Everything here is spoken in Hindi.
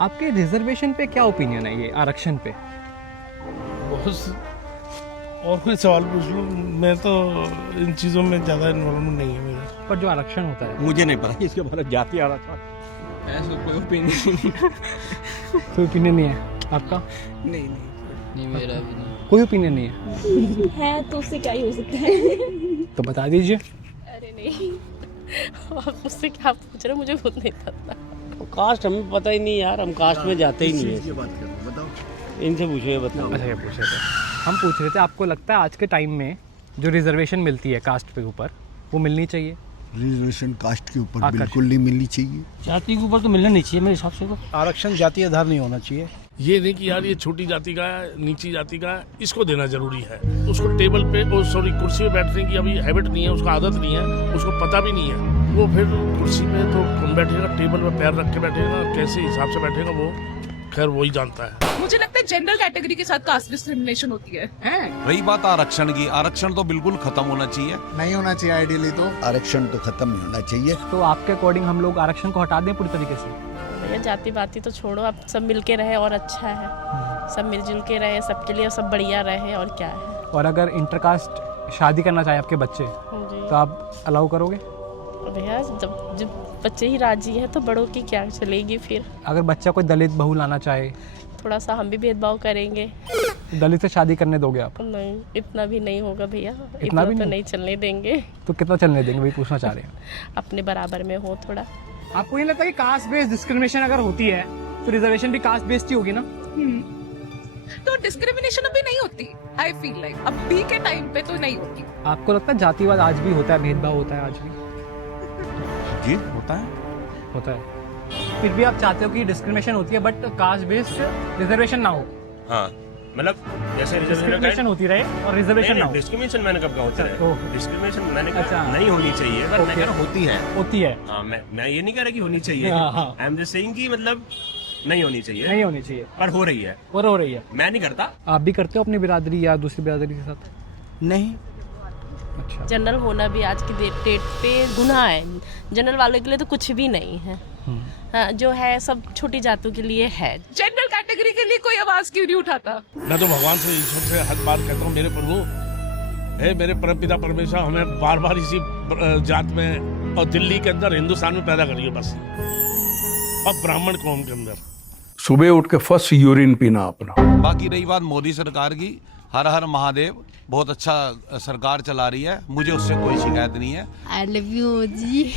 आपके रिजर्वेशन पे क्या ओपिनियन है, ये आरक्षण पे? बहुत और कोई सवाल पूछ लो, मैं तो इन चीज़ों में ज़्यादा इन्वॉल्वमेंट नहीं है मेरा। पर जो आरक्षण होता है, मुझे नहीं पता इसके बारे में, जाति आरक्षण ऐसा कोई ओपिनियन कोई ओपिनियन नहीं है आपका? नहीं, मेरा भी नहीं। कोई ओपिनियन नहीं है? है तो उससे क्या ही हो सकता है। तो बता दीजिए। अरे नहीं, आप मुझसे क्या पूछ रहे हो, मुझे खुद नहीं पता। कास्ट हमें पता ही नहीं यार, हम कास्ट में जाते ही नहीं है। बात करो, बताओ। इनसे पूछिए, बताओ। अच्छा, ये पूछ रहे थे हम, पूछ रहे थे आपको लगता है आज के टाइम में जो रिजर्वेशन मिलती है कास्ट के ऊपर, वो मिलनी चाहिए? रिजर्वेशन कास्ट के ऊपर आकर्षण। बिल्कुल नहीं मिलनी चाहिए। जाति के ऊपर तो मिलना नहीं चाहिए मेरे हिसाब से। तो आरक्षण जातीय आधार नहीं होना चाहिए। ये नहीं कि यार ये छोटी जाति का है, नीची जाति का है, इसको देना जरूरी है। उसको टेबल पे कुर्सी पे बैठने की अभी हैबिट नहीं है, उसको आदत नहीं है, उसको पता भी नहीं है। वो फिर कुर्सी पे तो कम बैठेगा, टेबल पे पैर रख के बैठेगा, कैसे हिसाब से बैठेगा वो खैर वही जानता है। मुझे लगता है जनरल कैटेगरी के साथ कास्ट डिस्क्रिमिनेशन होती है। रही बात आरक्षण की, आरक्षण तो बिल्कुल खत्म होना चाहिए। नहीं होना चाहिए आइडियली, तो आरक्षण तो खत्म नहीं होना चाहिए। तो आपके अकॉर्डिंग हम लोग आरक्षण को हटा दें पूरी तरीके से? भैया जाति बाती तो छोड़ो, आप सब मिल के रहे और अच्छा है। सब मिलजुल के रहे, सबके लिए सब बढ़िया रहे, और क्या है। और अगर इंटरकास्ट शादी करना चाहे आपके बच्चे, जी तो आप अलाउ करोगे? भैया जब बच्चे ही राजी हैं तो बड़ों की क्या चलेगी फिर। अगर बच्चा कोई दलित बहू लाना चाहे, थोड़ा सा हम भी भेदभाव करेंगे। तो दलित से शादी करने दोगे आप? नहीं, इतना भी नहीं होगा भैया, इतना इतना भी तो नहीं? नहीं चलने देंगे। तो कितना चलने देंगे, वही पूछना चाह रहे हैं। अपने बराबर में हो थोड़ा। आपको ये लगता है कि कास्ट बेस्ड डिस्क्रिमिनेशन अगर होती है तो रिजर्वेशन भी कास्ट बेस्ड ही होगी ना? तो डिस्क्रिमिनेशन अभी नहीं होती, आई फील लाइक अभी के टाइम पे तो नहीं होती। आपको लगता है जातिवाद आज भी होता है, भेदभाव होता है आज भी? जी होता है। होता है। फिर भी आप चाहते हो कि डिस्क्रिमिनेशन होती है बट कास्ट बेस्ड रिजर्वेशन ना हो? हाँ, मतलब जैसे डिस्क्रिमिनेशन होती रहे और रिजर्वेशन ना हो? डिस्क्रिमिनेशन मैंने कब कहा होता अच्छा, ओह। है? डिस्क्रिमिनेशन मैंने कहा अच्छा। नहीं होनी चाहिए, पर मैं कह रहा होती है। होती है। हाँ, मैं ये नहीं कह रहा कि होनी चाहिए। हाँ, हाँ। आई एम जस्ट सेइंग कि मतलब नहीं होनी चाहिए, नहीं होनी चाहिए पर हो रही है। और हो रही है। मैं नहीं करता। आप भी करते हो अपनी बिरादरी या दूसरी बिरादरी के साथ? नहीं, अच्छा। जनरल होना भी आज की डेट पे गुनाह है। जनरल वालों के लिए तो कुछ भी नहीं है। हाँ, जो है सब छोटी जातों के लिए है। जनरल कैटेगरी के लिए कोई आवाज क्यों नहीं उठाता? मैं तो भगवान से ईश्वर से हर बार कहता हूँ, मेरे प्रभु, हे मेरे परमपिता परमेश्वर, हमें बार बार इसी जात में और दिल्ली के अंदर, हिंदुस्तान में पैदा करिए बस, और ब्राह्मण कौम के अंदर। सुबह उठ के फर्स्ट यूरिन पीना अपना। बाकी रही बात मोदी सरकार की, हर हर महादेव, बहुत अच्छा सरकार चला रही है, मुझे उससे कोई शिकायत नहीं है। I love you ji.